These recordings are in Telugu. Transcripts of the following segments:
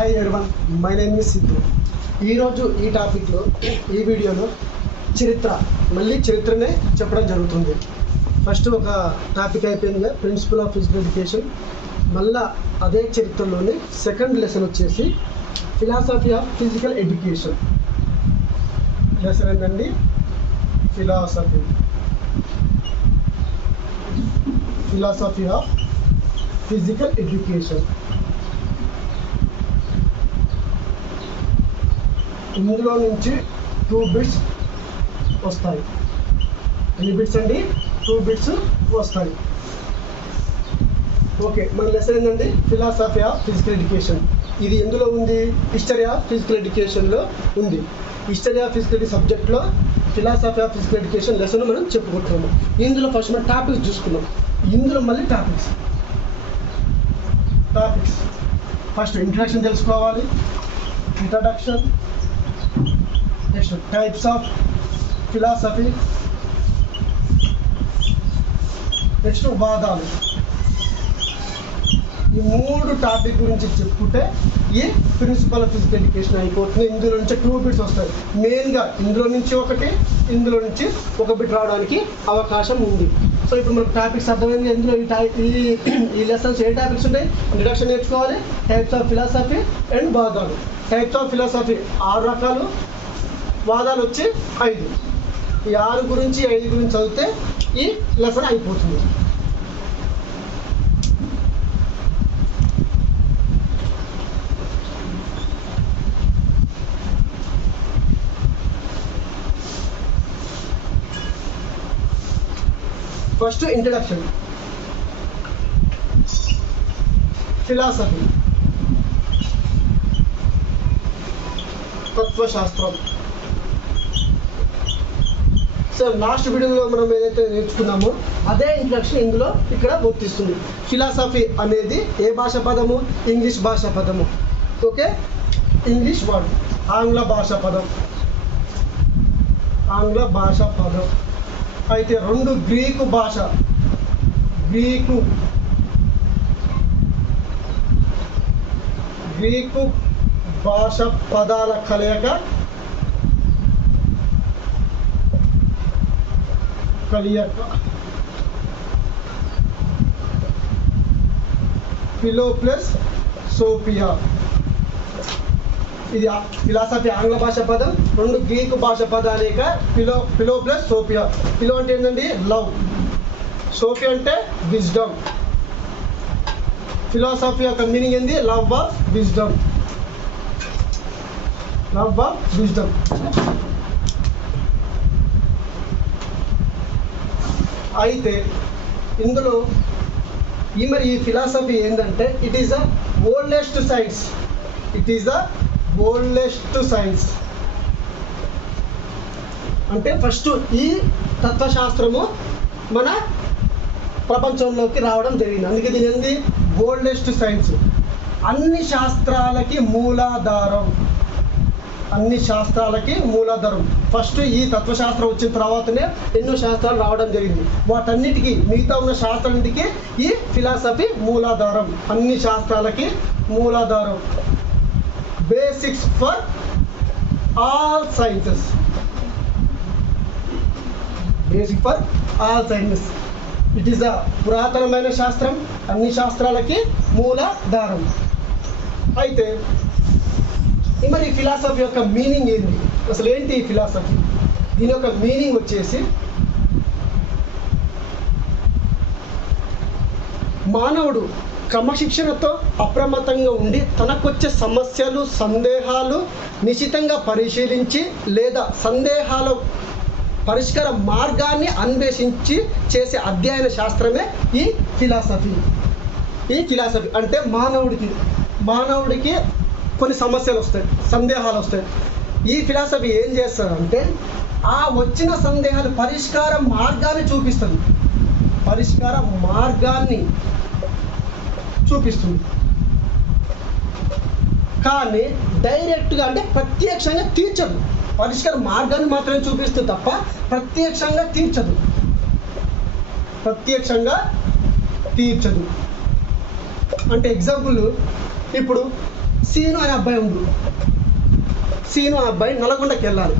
Hi everyone, my name is Siddhu. ఈరోజు ఈ టాపిక్లో ఈ వీడియోలో చరిత్రనే చెప్పడం జరుగుతుంది. ఫస్ట్ ఒక టాపిక్ అయిపోయింది, ప్రిన్సిపల్ ఆఫ్ ఫిజికల్ ఎడ్యుకేషన్. మళ్ళా అదే చరిత్రలోనే సెకండ్ లెసన్ వచ్చేసి philosophy of physical education. Lesson ఏంటండి? Philosophy of physical education. ఇందులో నుంచి 2 బిట్స్ వస్తాయి. ఎన్ని బిట్స్ అండి? 2 బిట్స్ వస్తాయి. ఓకే, మన లెసన్ ఏంటండి? Philosophy of physical education. ఇది ఎందులో ఉంది? హిస్టరీ ఆఫ్ ఫిజికల్ ఎడ్యుకేషన్లో ఉంది. హిస్టరీ ఆఫ్ ఫిజికల్ సబ్జెక్ట్లో philosophy of physical education lesson మనం చెప్పుకుంటున్నాము. ఇందులో ఫస్ట్ మనం టాపిక్స్ చూసుకున్నాం. ఇందులో మళ్ళీ టాపిక్స్ ఫస్ట్ ఇంట్రడక్షన్ తెలుసుకోవాలి. Introduction, next types of philosophy, next వాదాలు. ఈ 3 టాపిక్ గురించి చెప్పుకుంటే ఈ ప్రిన్సిపల్ ఆఫ్ ఫిజికల్ ఎడ్యుకేషన్ అయిపోతుంది. ఇందులో నుంచి 2 బిట్స్ వస్తాయి. మెయిన్గా ఇందులో నుంచి ఒకటి, ఇందులో నుంచి ఒక బిట్ రావడానికి అవకాశం ఉంది. సో ఇప్పుడు మనకు టాపిక్స్ అర్థమైంది. ఇందులో ఈ లెసన్స్ ఏ టాపిక్స్ ఉంటాయి? ఇంట్రడక్షన్ నేర్చుకోవాలి, టైప్స్ ఆఫ్ ఫిలాసఫీ అండ్ వాదాలు. టైప్స్ ఆఫ్ ఫిలాసఫీ 6 రకాలు, వాదాలు వచ్చి 5. ఈ 6 గురించి 5 గురించి చదివితే ఈ లెసన్ అయిపోతుంది. First introduction. ఫిలాసఫీ తత్వశాస్త్రం. సో లాస్ట్ వీడియోలో మనం ఏదైతే నేర్చుకున్నామో అదే ఇంట్రడక్షన్ ఇందులో ఇక్కడ వర్తిస్తుంది. ఫిలాసఫీ అనేది ఏ భాషా పదము? ఇంగ్లీష్ భాషా పదము. ఓకే, ఇంగ్లీష్ వర్డ్, ఆంగ్ల భాషా పదం. అయితే 2 గ్రీకు భాష పదాల కలయిక ఫిలో ప్లస్ సోఫియా. ఇది ఫిలాసఫీ ఆంగ్ల భాషా పదం, 2 గ్రీకు భాష పదాలేక ఫిలో ప్లస్ సోఫియా. ఫిలో అంటే ఏంటండి? లవ్. సోఫియా అంటే విజ్డమ్. ఫిలాసఫీ యొక్క మీనింగ్ ఏంది? Love of wisdom. అయితే ఇందులో ఈ ఫిలాసఫీ ఏంటంటే it is the oldest science. అంటే ఫస్ట్ ఈ తత్వశాస్త్రము మన ప్రపంచంలోకి రావడం జరిగింది. అందుకే దీని ఏంది? Oldest science. అన్ని శాస్త్రాలకి మూలాధారం. ఫస్ట్ ఈ తత్వశాస్త్రం వచ్చిన తర్వాతనే ఎన్నో శాస్త్రాలు రావడం జరిగింది. వాటన్నిటికీ, మిగతా ఉన్న శాస్త్రాలన్నిటికీ ఈ ఫిలాసఫీ మూలాధారం. అన్ని శాస్త్రాలకి మూలాధారం. Basics for all sciences. It is the పురాతనమైన శాస్త్రం, అన్ని శాస్త్రాలకి మూలాధారం. అయితే మరి ఈ ఫిలాసఫీ యొక్క మీనింగ్ ఏంటి? అసలు ఏంటి ఈ ఫిలాసఫీ? దీని యొక్క మీనింగ్ వచ్చేసి మానవుడు క్రమశిక్షణతో అప్రమత్తంగా ఉండి తనకొచ్చే సమస్యలు, సందేహాలు నిశితంగా పరిశీలించి లేదా సందేహాల పరిష్కార మార్గాన్ని అన్వేషించి చేసే అధ్యయన శాస్త్రమే ఈ ఫిలాసఫీ. అంటే మానవుడికి కొన్ని సమస్యలు వస్తాయి, సందేహాలు వస్తాయి. ఈ ఫిలాసఫీ ఏం చేస్తారంటే ఆ వచ్చిన సందేహాలు పరిష్కార మార్గాన్ని చూపిస్తుంది. కానీ డైరెక్ట్గా అంటే ప్రత్యక్షంగా తీర్చదు. పరిష్కార మార్గాన్ని మాత్రమే చూపిస్తుంది తప్ప ప్రత్యక్షంగా తీర్చదు. అంటే ఎగ్జాంపుల్, ఇప్పుడు సీను అనే అబ్బాయి ఉండు. సీను అనే అబ్బాయి నల్గొండకి వెళ్ళాలి.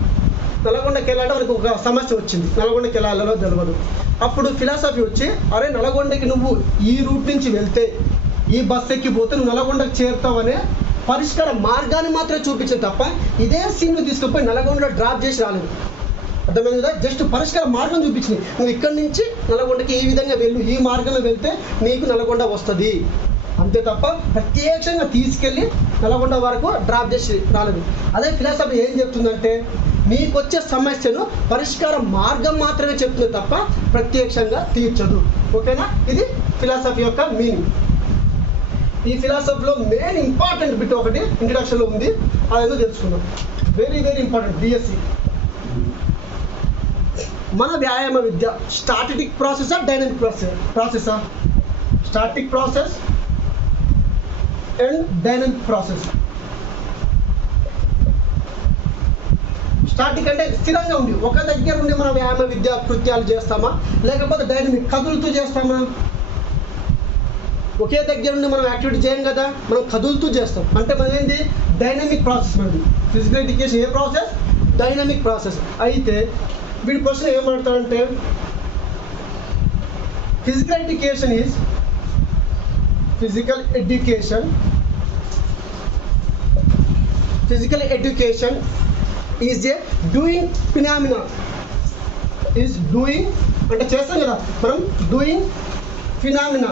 నల్గొండకి వెళ్ళాలంటే మనకు ఒక సమస్య వచ్చింది, నల్గొండకి వెళ్ళాలో తెలియదు. అప్పుడు ఫిలాసఫీ వచ్చి, అరే నల్గొండకి నువ్వు ఈ రూట్ నుంచి వెళ్తే, ఈ బస్ ఎక్కిపోతే నువ్వు నల్గొండకి చేరుతావనే పరిష్కార మార్గాన్ని మాత్రమే చూపించింది తప్ప ఇదే సీన్ను తీసుకుపోయి నల్గొండలో డ్రాప్ చేసి రాలేదు. అర్థమైంది కదా? జస్ట్ పరిష్కార మార్గం చూపించింది. నువ్వు ఇక్కడి నుంచి నల్గొండకి ఈ విధంగా వెళ్ళు, ఈ మార్గంలో వెళ్తే నీకు నల్గొండ వస్తుంది అంతే తప్ప ప్రత్యేకంగా తీసుకెళ్ళి నల్గొండ వరకు డ్రాప్ చేసి రాలేదు. అదే ఫిలాసఫీ ఏం చెప్తుందంటే, మీకు వచ్చే సమస్యను పరిష్కార మార్గం మాత్రమే చెప్తుంది తప్ప ప్రత్యక్షంగా తీర్చదు. ఓకేనా? ఇది ఫిలాసఫీ యొక్క మీనింగ్. ఈ ఫిలాసఫీలో మెయిన్ ఇంపార్టెంట్ బిట్ ఒకటి ఇంట్రడక్షన్లో ఉంది, అదేదో తెలుసుకుందాం. Very very important. బిఎస్సి మన వ్యాయామ విద్య స్టాటిక్ ప్రాసెసా డైనమిక్ ప్రాసెసా? Static process and dynamic process. Static అంటే స్థిరంగా ఉండి ఒక దగ్గర ఉండి మనం వ్యాయామ విద్య కృత్యాలు చేస్తామా, లేకపోతే డైనమిక్ కదులుతూ చేస్తామా? ఒకే దగ్గర ఉండి మనం యాక్టివిటీ చేయం కదా, మనం కదులుతూ చేస్తాం. అంటే మనం ఏంటి? Dynamic process. మనది ఫిజికల్ ఎడ్యుకేషన్ ఏ ప్రాసెస్? Dynamic process. అయితే వీడి క్వశ్చన్ ఏమంటాడంటే, physical education is physical education is a doing phenomena. Is doing అంటే చేస్తాం కదా మనం, doing phenomena.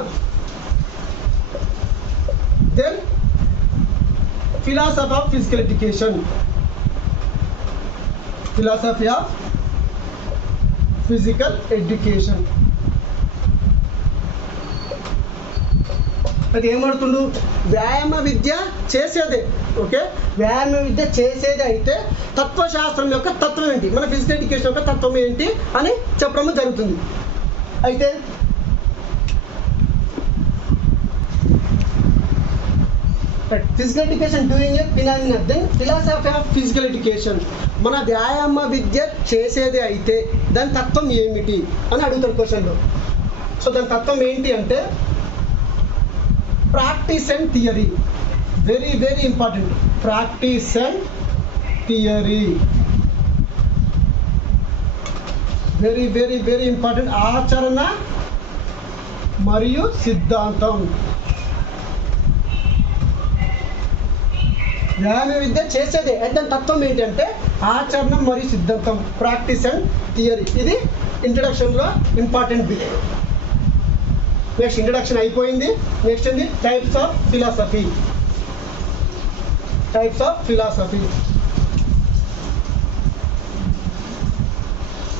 Then philosophy of physical education. Philosophy of physical education. అది ఏమడుతుండు? వ్యాయామ విద్య చేసేదే. ఓకే, వ్యాయామ విద్య చేసేదే అయితే తత్వశాస్త్రం యొక్క తత్వం ఏంటి, మన ఫిజికల్ ఎడ్యుకేషన్ యొక్క తత్వం ఏంటి అని చెప్పడం జరుగుతుంది. అయితే physical education doing a phenomena, then philosophy of physical education. మన వ్యాయామ విద్య చేసేదే అయితే దాని తత్వం ఏమిటి అని అడుగుతారు క్వశ్చన్లో. సో దాని తత్వం ఏంటి అంటే practice and theory. Very very important. Practice and theory. Very very very important. ఆచరణ మరియు సిద్ధాంతం. వ్యాయామ విద్య చేసేదే అయితే దాని తత్వం ఏంటంటే ఆచరణ మరియు సిద్ధాంతం. Practice and theory. ఇది ఇంట్రడక్షన్లో ఇంపార్టెంట్ బిట్. నెక్స్ట్ ఇంట్రడక్షన్ అయిపోయింది. నెక్స్ట్ ఏంది? Types of philosophy. Types of philosophy.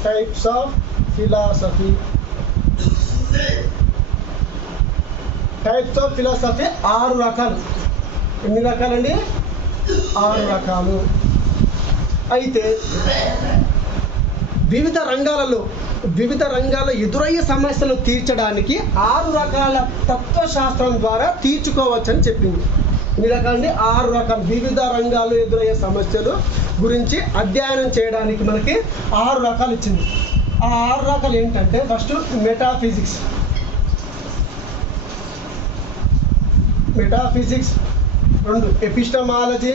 Types of philosophy. Types of philosophy 6 రకాలు. ఎన్ని రకాలండి? 6 రకాలు. అయితే వివిధ రంగాల్లో ఎదురయ్యే సమస్యలను తీర్చడానికి 6 రకాల తత్వశాస్త్రం ద్వారా తీర్చుకోవచ్చని చెప్పింది. ఎన్ని రకాలండి? 6 రకాలు. వివిధ రంగాల్లో ఎదురయ్యే సమస్యలు గురించి అధ్యయనం చేయడానికి మనకి 6 రకాలు ఇచ్చింది. ఆ 6 రకాలు ఏంటంటే, first metaphysics. Metaphysics. 2 epistemology.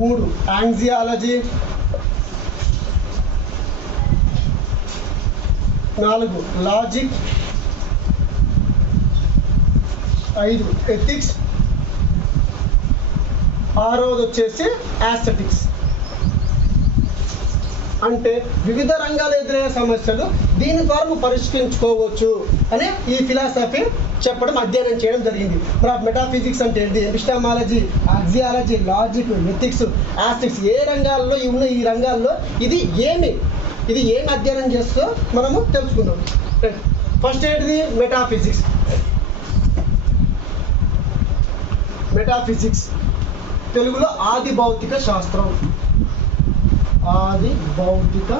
3 axiology. 4 logic. 5 ethics. 6వది వచ్చేసి యాస్థెటిక్స్. అంటే వివిధ రంగాల ఎదురయ్యే సమస్యలు దీని ద్వారా పరిష్కరించుకోవచ్చు అని ఈ ఫిలాసఫీ చెప్పడం, అధ్యయనం చేయడం జరిగింది. మెటాఫిజిక్స్ అంటే ఏంటి? Epistemology, axiology, logic, ethics, aesthetics. ఏ రంగాల్లో ఉన్న ఈ రంగాల్లో ఇది ఏమి అధ్యయనం చేస్తో మనము తెలుసుకుందాం. ఫస్ట్ ఏంటిది? మెటాఫిజిక్స్. మెటాఫిజిక్స్ తెలుగులో ఆది భౌతిక శాస్త్రం. ఆది భౌతిక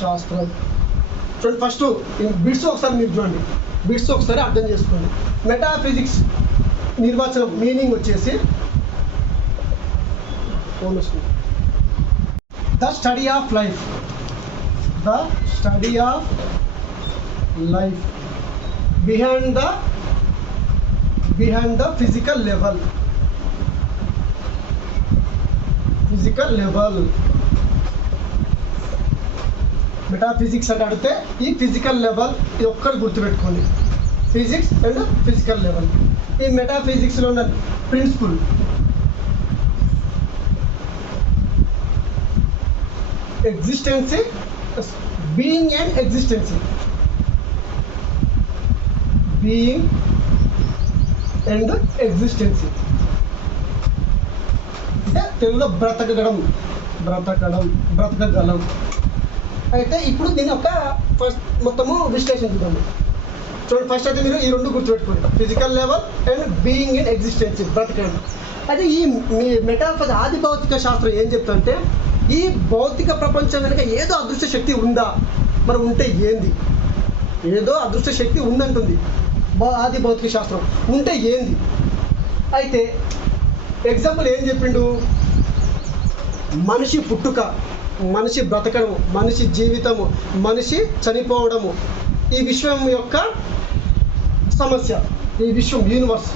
శాస్త్రం. చూడండి, ఫస్ట్ బిట్స్ ఒకసారి మీరు చూడండి, బిట్స్ ఒకసారి అర్థం చేసుకోండి. మెటాఫిజిక్స్ నిర్వచనం, మీనింగ్ వచ్చేసి the study of life. The study of life behind the behind the physical level. Metaphysics అంటే అడిగితే ఈ ఫిజికల్ లెవెల్ ఇది ఒక్కటి గుర్తుపెట్టుకోండి, ఫిజిక్స్ అండ్ ఫిజికల్ లెవెల్. ఈ మెటాఫిజిక్స్లో ఉన్న principle existency, being and existency. Being and existency అంటే తెలుగులో బ్రతకగలం. అయితే ఇప్పుడు దీని ఒక ఫస్ట్ మొత్తము విశ్లేషణ చూద్దాము. చూడండి, ఫస్ట్ అయితే మీరు ఈ రెండు గుర్తుపెట్టుకుంటారు, physical level and being and existence, బ్రతకడం. అయితే ఈ మెటాఫిజిక్స్ ఆది భౌతిక శాస్త్రం ఏం చెప్తుందంటే ఈ భౌతిక ప్రపంచం వెనుక ఏదో అదృశ్య శక్తి ఉందా, మరి ఉంటే ఏంది? ఏదో అదృశ్య శక్తి ఉందంటుంది ఆది భౌతిక శాస్త్రం, ఉంటే ఏంది? అయితే ఎగ్జాంపుల్ ఏం చెప్పిండు, మనిషి పుట్టుక, మనిషి బ్రతకడము, మనిషి జీవితము, మనిషి చనిపోవడము, ఈ విశ్వం యొక్క సమస్య, ఈ విశ్వం యూనివర్స్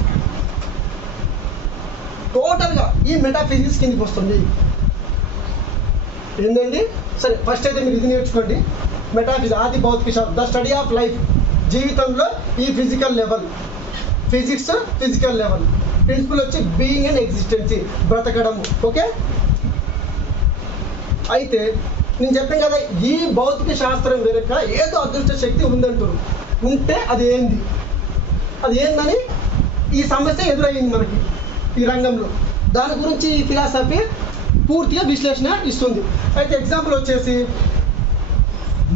టోటల్గా ఈ మెటాఫిజిక్స్ కిందకి వస్తుంది. ఏంటండి? సరే, ఫస్ట్ అయితే మీరు ఇది నేర్చుకోండి, మెటాఫిజిక్స్ ఆది భౌతిక శాస్త్రం, ద స్టడీ ఆఫ్ లైఫ్. జీవితంలో ఈ physical level, physics physical level, principle వచ్చి బీయింగ్ అండ్ ఎగ్జిస్టెన్సీ, బ్రతకడము. ఓకే, అయితే నేను చెప్పాను కదా, ఈ భౌతిక శాస్త్రం వెనుక ఏదో అదృష్ట శక్తి ఉందంటారు, ఉంటే అది ఏందని ఈ సమస్య ఎదురయ్యింది మనకి ఈ రంగంలో. దాని గురించి ఈ ఫిలాసఫీ పూర్తిగా విశ్లేషణ ఇస్తుంది. అయితే ఎగ్జాంపుల్ వచ్చేసి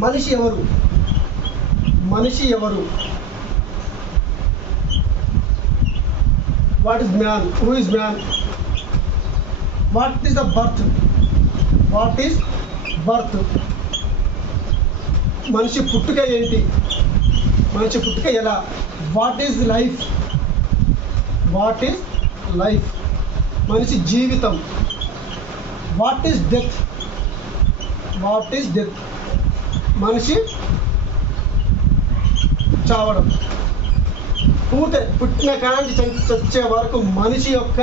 మనిషి ఎవరు, what is man, who is man, what is the birth, మనిషి పుట్టుక ఏంటి, మనిషి పుట్టుక ఎలా, వాట్ ఈజ్ లైఫ్, మనిషి జీవితం, వాట్ ఈజ్ డెత్, మనిషి చావడం. పుట్టిన కాంచి చచ్చే వరకు మనిషి యొక్క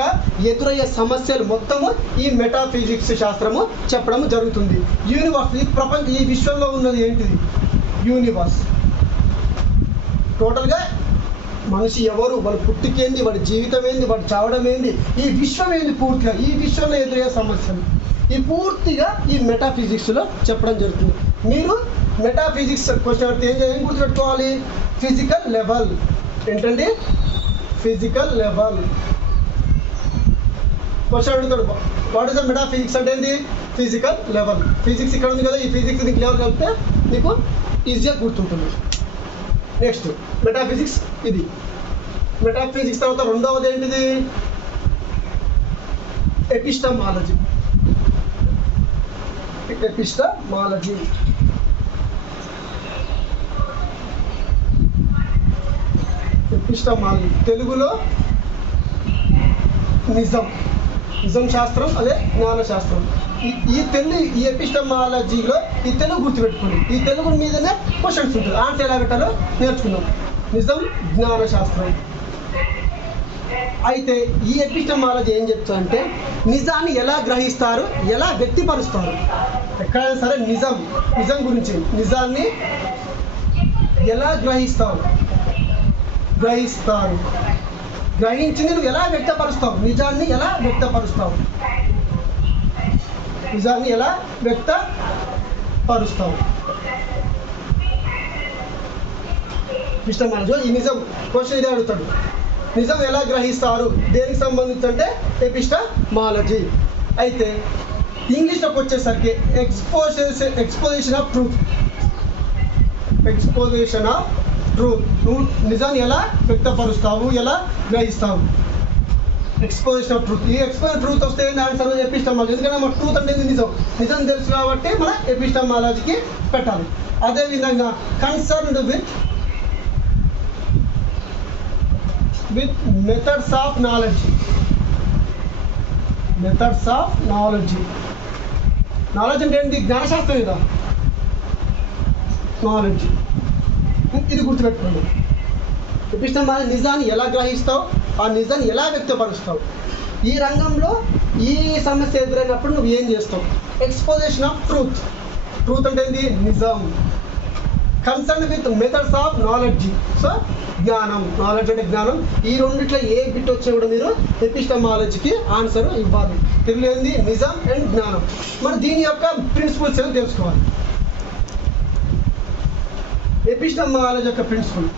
ఎదురయ్యే సమస్యలు మొత్తము ఈ మెటాఫిజిక్స్ శాస్త్రము చెప్పడం జరుగుతుంది. యూనివర్స్, ఈ ప్రపంచం, ఈ విశ్వంలో ఉన్నది ఏంటిది, యూనివర్స్. టోటల్గా మనిషి ఎవరు, వాడి పుట్టుకేంది, వాడి జీవితం ఏంది, వాడి చావడం ఏంది, ఈ విశ్వం ఏంది, పూర్తిగా ఈ విశ్వంలో ఎదురయ్యే సమస్యలు ఈ పూర్తిగా ఈ మెటాఫిజిక్స్లో చెప్పడం జరుగుతుంది. మీరు మెటాఫిజిక్స్ క్వశ్చన్ అడిగితే ఏం గుర్తుపెట్టుకోవాలి, ఫిజికల్ లెవెల్. ఏంటండి? Physical level. క్వశ్చన్ అడుగుతాడు, వాట్ ఈస్ ద మెటాఫిజిక్స్ అంటే ఏంటి, ఫిజికల్ లెవెల్. ఫిజిక్స్ ఇక్కడ ఉంది కదా, ఈ ఫిజిక్స్ నీకు లెవెల్ కలిపితే నీకు ఈజీగా గుర్తుంటుంది. నెక్స్ట్ మెటాఫిజిక్స్ ఇది. మెటాఫిజిక్స్ తర్వాత రెండవది ఏంటిది, ఎపిస్టమాలజీ. తెలుగులో నిజం శాస్త్రం, అదే జ్ఞాన శాస్త్రం. ఈ ఎపిస్టమాలజీలో ఈ తెలుగు గుర్తుపెట్టుకోండి, ఈ తెలుగు మీదనే క్వశ్చన్స్ ఉంటుంది, ఆన్సర్ ఎలా పెట్టాలో నేర్చుకున్నాం. నిజం జ్ఞాన శాస్త్రం. అయితే ఈ ఎపిస్టమాలజీ ఏం చెప్తుందంటే నిజాన్ని ఎలా గ్రహిస్తారు, ఎలా వ్యక్తపరుస్తారు. ఎక్కడైనా సరే నిజం గురించి, నిజాన్ని ఎలా గ్రహిస్తారు, గ్రహించింది నువ్వు ఎలా వ్యక్తపరుస్తావు, నిజాన్ని ఎలా వ్యక్తపరుస్తావు. ఎపిస్టమాలజీ ఈ నిజం క్వశ్చన్ ఇదే అడుగుతాడు, నిజం ఎలా గ్రహిస్తారు, దేనికి సంబంధించి అంటే ఎపిస్టమాలజీ. అయితే ఇంగ్లీష్లోకి వచ్చేసరికి ఎక్స్పోజిషన్ ఆఫ్ ట్రూత్. నువ్వు నిజాన్ని ఎలా వ్యక్తపరుస్తావు, ఎలా గ్రహిస్తావు, ఎక్స్పోజిషన్ ఆఫ్ ట్రూత్. ఈ ఎక్స్పోజిషన్ ట్రూత్ వస్తే ఏంటి ఆన్సర్, ఎపిస్టమాలజీ. ఎందుకంటే మన ట్రూత్ అంటే నిజం తెలుసు కాబట్టి మన ఎపిస్టమాలజీకి పెట్టాలి. అదేవిధంగా concerned with methods of knowledge. Knowledge అంటే ఏంటి, జ్ఞానశాస్త్రం కదా నాలెడ్జ్. ఇది గుర్తుపెట్టుకోండి. ఎపిస్టమాలజీ నిజాన్ని ఎలా గ్రహిస్తావు, ఆ నిజాన్ని ఎలా వ్యక్తపరుస్తావు, ఈ రంగంలో ఈ సమస్య ఎదురైనప్పుడు నువ్వు ఏం చేస్తావు. Exposition of truth. ట్రూత్ అంటే ఏంది? నిజం. Concern with methods of knowledge. So జ్ఞానం, నాలెడ్జ్ అంటే జ్ఞానం. ఈ రెండిట్లో ఏ బిట్ వచ్చినా కూడా మీరు ఎపిస్టమాలజీకి ఆన్సర్ ఇవ్వాలి. తెలియదు నిజం అండ్ జ్ఞానం. మరి దీని యొక్క ప్రిన్సిపల్స్ ఏమో తెలుసుకోవాలి. ఎపిస్టమాలజీ యొక్క principle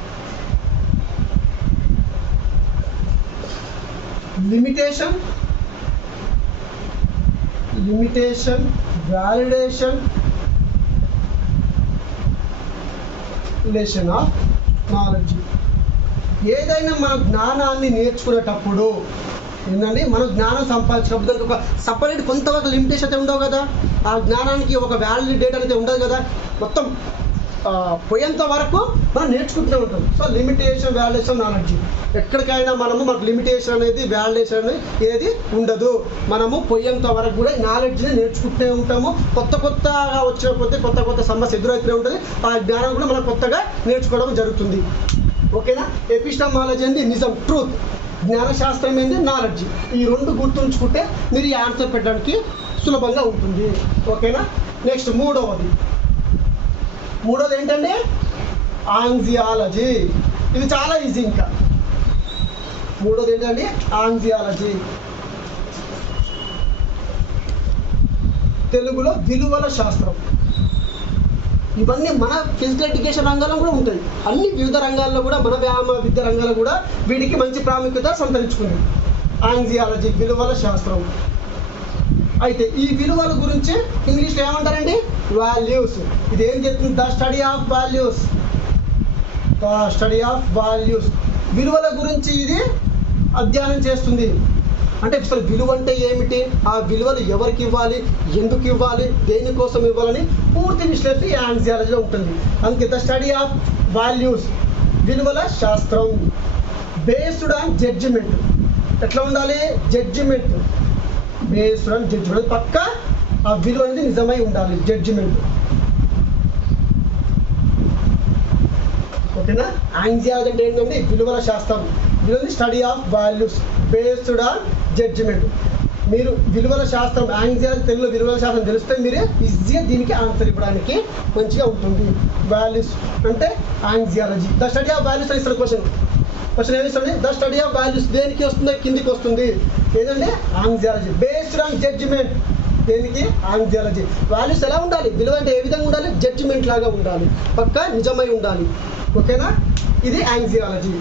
limitation, validation, relation of knowledge. ఏదైనా మన జ్ఞానాన్ని నేర్చుకునేటప్పుడు ఏంటంటే మనం జ్ఞానం సంపాదించినప్పుడు దానికి ఒక సపరేట్ కొంతవరకు లిమిటేషన్ అయితే ఉండవు కదా, ఆ జ్ఞానానికి ఒక వ్యాలిడ్ డేట్ అనేది ఉండదు కదా, మొత్తం పోయేంత వరకు మనం నేర్చుకుంటూనే ఉంటాం. So limitation, validation, knowledge. ఎక్కడికైనా మనకు లిమిటేషన్ అనేది, వ్యాలిడేషన్ అనేది ఏది ఉండదు. మనము పోయేంత వరకు కూడా నాలెడ్జ్ని నేర్చుకుంటూనే ఉంటాము. కొత్తగా వచ్చిన కొత్త సమస్య ఎదురవుతూనే ఉంటుంది. ఆ జ్ఞానం కూడా మనం కొత్తగా నేర్చుకోవడం జరుగుతుంది. ఓకేనా. ఎపిస్టమాలజీ ఏంది? నిజం, ట్రూత్. జ్ఞానశాస్త్రం ఏంది? నాలెడ్జ్. ఈ రెండు గుర్తుంచుకుంటే మీరు ఈ ఆన్సర్ పెట్టడానికి సులభంగా ఉంటుంది. ఓకేనా. నెక్స్ట్ మూడవది ఏంటంటే ఆంజియాలజీ. ఇది చాలా ఈజీ. ఇంకా మూడోది ఏంటంటే ఆంజియాలజీ. తెలుగులో విలువల శాస్త్రం. ఇవన్నీ మన ఫిజికల్ ఎడ్యుకేషన్ రంగాల్లో కూడా ఉంటాయి. అన్ని వివిధ రంగాల్లో కూడా, మన వ్యాయామ విద్య రంగాల్లో కూడా వీటికి మంచి ప్రాముఖ్యత సంతరించుకుంది. ఆంజియాలజీ, విలువల శాస్త్రం. అయితే ఈ విలువల గురించి ఇంగ్లీష్లో ఏమంటారండి? వాల్యూస్. ఇది ఏం చెప్తుంది? The study of values. విలువల గురించి ఇది అధ్యయనం చేస్తుంది. అంటే అసలు విలువ అంటే ఏమిటి, ఆ విలువలు ఎవరికి ఇవ్వాలి, ఎందుకు ఇవ్వాలి, దేనికోసం ఇవ్వాలని పూర్తి విశ్లేషణ ఈ ఆంజియాలజీలో ఉంటుంది. అందుకే ద స్టడీ ఆఫ్ వాల్యూస్, విలువల శాస్త్రం. Based on judgement. ఎట్లా ఉండాలి? జడ్జిమెంట్. Based on judgement. పక్క ఆ విలువ అనేది నిజమై ఉండాలి. జడ్జిమెంట్. ఓకేనా. ఆంజియాలజీ అంటే ఏంటంటే విలువల శాస్త్రం. Study of values based on judgement. మీరు విలువల శాస్త్రం, ఆంజియాలజీ తెలుగులో విలువల శాస్త్రం తెలిస్తే మీరు ఈజీగా దీనికి ఆన్సర్ ఇవ్వడానికి మంచిగా ఉంటుంది. వాల్యూస్ అంటే ఆంజియాలజీ. ద స్టడీ ఆఫ్ వాల్యూస్ ఇస్తారు క్వశ్చన్ ఏమి ఇస్తుంది? ద స్టడీ ఆఫ్ వాల్యూస్ దేనికి వస్తుంది? కిందికి వస్తుంది. ఏదంటే ఆంజియాలజీ. Based on judgement. దేనికి? ఆంజియాలజీ. వాల్యూస్ ఎలా ఉండాలి? విలువ అంటే ఏ విధంగా ఉండాలి? జడ్జిమెంట్ లాగా ఉండాలి, పక్క నిజమై ఉండాలి. ఓకేనా. ఇది ఆంజియాలజీ.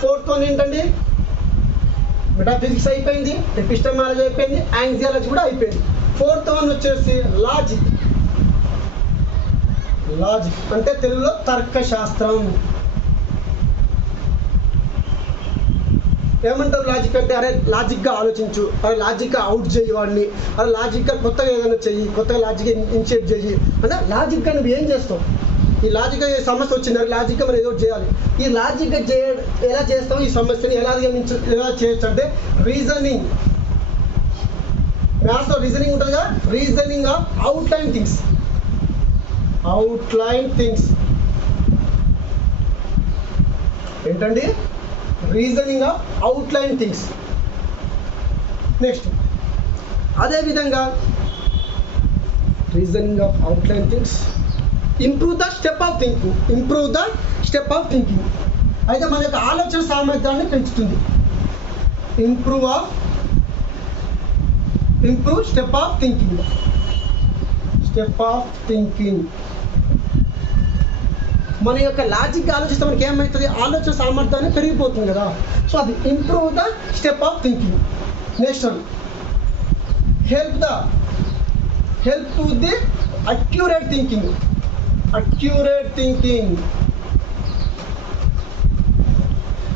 ఫోర్త్ వన్ ఏంటండి? మెటాఫిజిక్స్ అయిపోయింది, ఎపిస్టమాలజీ అయిపోయింది, ఆంజియాలజీ కూడా అయిపోయింది. ఫోర్త్ వన్ వచ్చేసి లాజిక్. అంటే తెలుగులో తర్కశాస్త్రం. ఏమంటారు లాజిక్ అంటే? అరే లాజిక్గా ఆలోచించు, అరే లాజిక్గా అవుట్ చేయి వాడిని, అరే లాజిక్గా కొత్తగా ఏదైనా చెయ్యి, కొత్తగా లాజిక్గా ఇనిషియేట్ చెయ్యి అంటే లాజిక్గా నువ్వు ఏం చేస్తావు? ఈ లాజిక్గా సమస్య వచ్చింది, అరే లాజిక్గా మనం ఏదో చేయాలి. ఈ లాజిక్గా ఎలా చేస్తావు? ఈ సమస్యని ఎలా చేయొచ్చు అంటే రీజనింగ్. మ్యాథ్స్లో రీజనింగ్ ఉంటుంది కదా, రీజనింగ్ ఆఫ్ అవుట్లైన్ థింగ్స్. ఏంటండి? Reasoning of outline things. Next అదేవిధంగా reasoning of outline things, improve the step of thinking. అయితే మన యొక్క ఆలోచన సామర్థ్యాన్ని పెంచుతుంది. Improve step of thinking. మన యొక్క లాజిక్ ఆలోచిస్తే మనకి ఏమవుతుంది? ఆలోచన సామర్థ్యాన్ని పెరిగిపోతుంది కదా. సో అది improve the step of thinking. Next one help to the accurate thinking.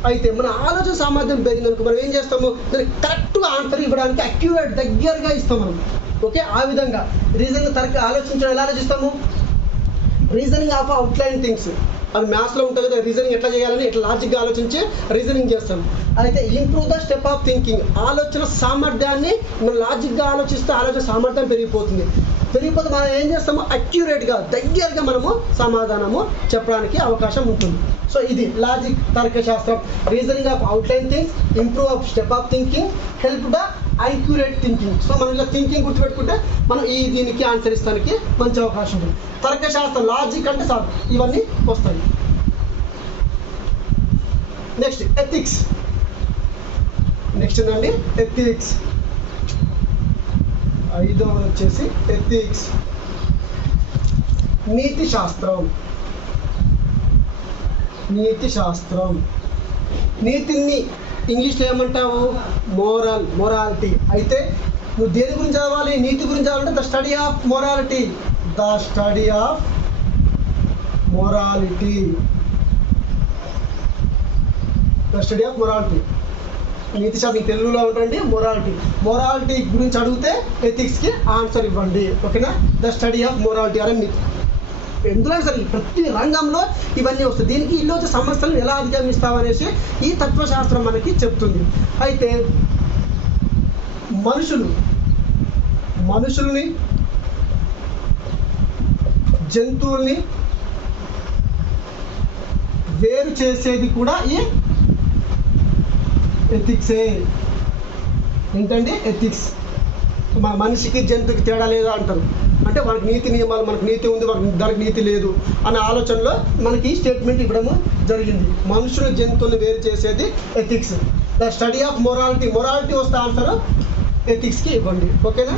అయితే మన ఆలోచన సామర్థ్యం పెరిగిందనుకో మనం ఏం చేస్తాము? దానికి కరెక్ట్గా ఆన్సర్ ఇవ్వడానికి అక్యురేట్ దగ్గరగా ఇస్తాం మనం. ఓకే. ఆ విధంగా రీజన్ ఆలోచించడం ఎలా ఆలోచిస్తాము? Reasoning of outline things. అది మ్యాథ్స్లో ఉంటుంది కదా, రీజనింగ్ ఎట్లా చేయాలని ఇట్లా లాజిక్గా ఆలోచించి రీజనింగ్ చేస్తాం. అయితే improve the step of thinking, ఆలోచన సామర్థ్యాన్ని మనం లాజిక్గా ఆలోచిస్తే ఆలోచన సామర్థ్యం పెరిగిపోతుంది. పెరిగిపోతే మనం ఏం చేస్తాము, అక్యురేట్గా దగ్గరగా మనము సమాధానము చెప్పడానికి అవకాశం ఉంటుంది. సో ఇది లాజిక్, తర్కశాస్త్రం, reasoning of outline things, improve of step of thinking, help the accurate thinking. So మనం ఇలా థింకింగ్ గుర్తుపెట్టుకుంటే మనం దీనికి ఆన్సర్ ఇస్తానికి మంచి అవకాశం ఉంటుంది. తర్కశాస్త్రం, లాజిక్ అంటే సార్ ఇవన్నీ వస్తాయి. Next ethics. నెక్స్ట్ ఏంటండి ఎథిక్స్. 5వ వచ్చేసి ఎథిక్స్, నీతి శాస్త్రం. నీతి శాస్త్రం, నీతిని ఇంగ్లీష్లో ఏమంటావు, మొరాలిటీ. అయితే నువ్వు దేని గురించి చదవాలి, నీతి గురించి చదవాలంటే the study of morality. The study of morality. The study of morality. నీతి శాస్త్రం తెలుగులో ఉంటుంది మొరాలిటీ గురించి అడిగితే ఎథిక్స్కి ఆన్సర్ ఇవ్వండి. ఓకేనా, ద స్టడీ ఆఫ్ మొరాలిటీ అని ఎందులో సరే ప్రతి రంగంలో ఇవన్నీ వస్తాయి. దీనికి ఇల్లు వచ్చే సమస్యలను ఎలా అధిగమిస్తామనేసి ఈ తత్వశాస్త్రం మనకి చెప్తుంది. అయితే మనుషుల్ని జంతువుల్ని వేరు చేసేది కూడా ఈ ఎథిక్సే. ఏంటండి ఎథిక్స్. మన మనిషికి జంతువుకి తేడా లేదా అంటారు. అంటే మనకు నీతి నియమాలు, మనకు నీతి ఉంది, దానికి నీతి లేదు అనే ఆలోచనలో మనకి స్టేట్మెంట్ ఇవ్వడము జరిగింది. మనుషులు జంతువుని వేరు చేసేది ethics. The study of morality వస్తే ఆన్సర్ ఎథిక్స్కి ఇవ్వండి. ఓకేనా.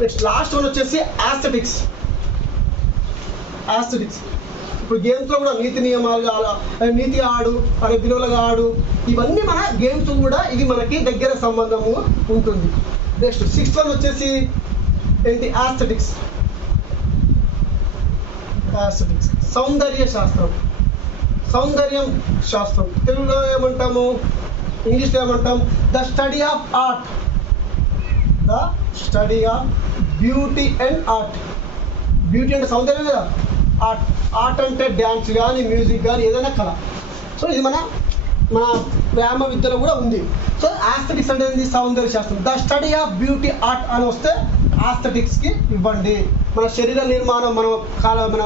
నెక్స్ట్ లాస్ట్ వన్ వచ్చేసి యాస్థెటిక్స్. ఇప్పుడు గేమ్స్లో కూడా నీతి నియమాలుగా నీతి ఆడు, అనే విలువలుగా ఆడు, ఇవన్నీ మన గేమ్స్ కూడా ఇవి మనకి దగ్గర సంబంధము ఉంటుంది. నెక్స్ట్ 6th వన్ వచ్చేసి ఏంటి, యాస్థెటిక్స్. సౌందర్య శాస్త్రం. తెలుగులో ఏమంటాము, ఇంగ్లీష్లో ఏమంటాం, the study of art. The study of beauty and art. Beauty అంటే సౌందర్యం కదా, ఆర్ట్ అంటే డ్యాన్స్ కానీ మ్యూజిక్ కానీ ఏదైనా కళ. సో ఇది మన వ్యాయామ విద్యలో కూడా ఉంది. సో యాస్థెటిక్స్ అంటే ఏంటి, సౌందర్య శాస్త్రం. The study of beauty art అని వస్తే యాస్థెటిక్స్కి ఇవ్వండి. మన శరీర నిర్మాణం, మన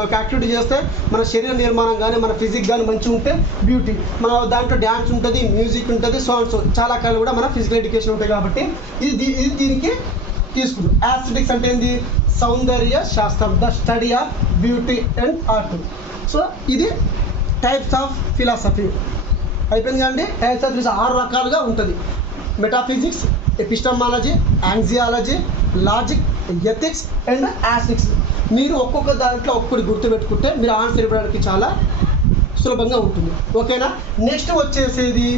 ఒక యాక్టివిటీ చేస్తే మన శరీర నిర్మాణం కానీ మన ఫిజిక్ కానీ మంచిగా ఉంటే బ్యూటీ. మన దాంట్లో డ్యాన్స్ ఉంటుంది, మ్యూజిక్ ఉంటుంది, సో చాలా కళలు కూడా మన ఫిజికల్ ఎడ్యుకేషన్ ఉంటాయి. కాబట్టి ఇది దీనికి తీసుకుంటాం. యాస్థెటిక్స్ అంటే ఏంది, సౌందర్య శాస్త్రం. The study of beauty and art. So ఇది టైప్స్ ఆఫ్ ఫిలాసఫీ అయిపోయింది కదండి. టైప్స్ ఆఫ్ ఫిలాసఫీ 6 రకాలుగా ఉంటుంది. Metaphysics, epistemology, axiology, logic, ethics and aesthetics. మీరు ఒక్కొక్క దాంట్లో ఒక్కటి గుర్తుపెట్టుకుంటే మీరు ఆన్సర్ ఇవ్వడానికి చాలా సులభంగా ఉంటుంది. ఓకేనా. నెక్స్ట్ వచ్చేసేది